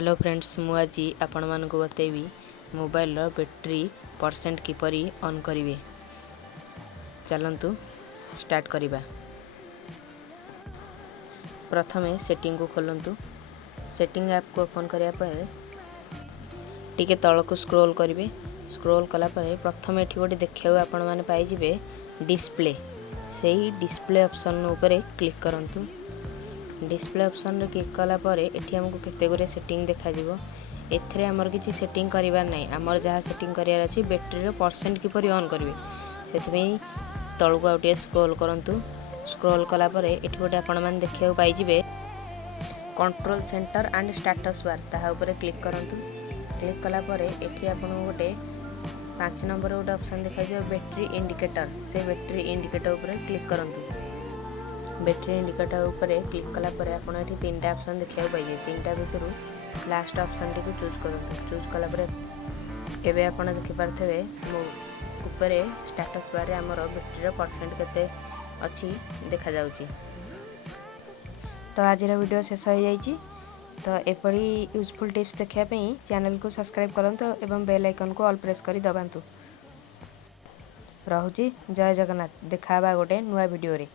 Hello friends मु आज आपण मानक बतेबी मोबाइल बैटरी परसेंट किपरि ऑन करिवे। चलंतु स्टार्ट करिबा। प्रथमे सेटिंग को खोलंतु। सेटिंग ऐप को ओपन करिया पर टिके तळको स्क्रॉल करिवे। स्क्रॉल कला पर प्रथमे एठी गोटे देखियो आपण माने पाई जिवे डिस्प्ले। सेही डिस्प्ले ऑप्शन ऊपर क्लिक करंतु। डिस्प्ले ऑप्शन रे क्लिक कला पर एठी हमको केते गुरे सेटिंग देखा जिवो। एथरे हमर किछि सेटिंग करिवार नै। हमर जहा सेटिंग करियार अछि बैटरी रो परसेंट किपरि ऑन करिवे सेथमे तळको आउटे स्क्रॉल करंतु। स्क्रॉल कला पर एठी गोटे आपण मान देखियो पाई जिवे control center and status bar ताहा ऊपर क्लिक करंतु। क्लिक कला पर एठी आपण गोटे 5 नंबर गोटे ऑप्शन देखा जे बैटरी इंडिकेटर। से बैटरी इंडिकेटर ऊपर क्लिक करंतु। बैटरी इंडिकेटर ऊपर क्लिक कला पर आपण एठी तीनटा ऑप्शन देखिया पाइबे। तीनटा भितरु लास्ट ऑप्शन टी को चूज करंतु। चूज कला पर एबे आपण देखि पारथबे मो ऊपर स्टेटस बार रे हमर बैटरी रो परसेंट केते अछि देखा जाउची। तो आज रो वीडियो शेष हो जाईची। तो एपरी यूजफुल टिप्स देखिया पई चैनल को सब्सक्राइब करंतु एवं बेल आइकन को ऑल प्रेस करी दबांतु। रहुची जय जगन्नाथ। देखाबा गोटे नुवा वीडियो रे।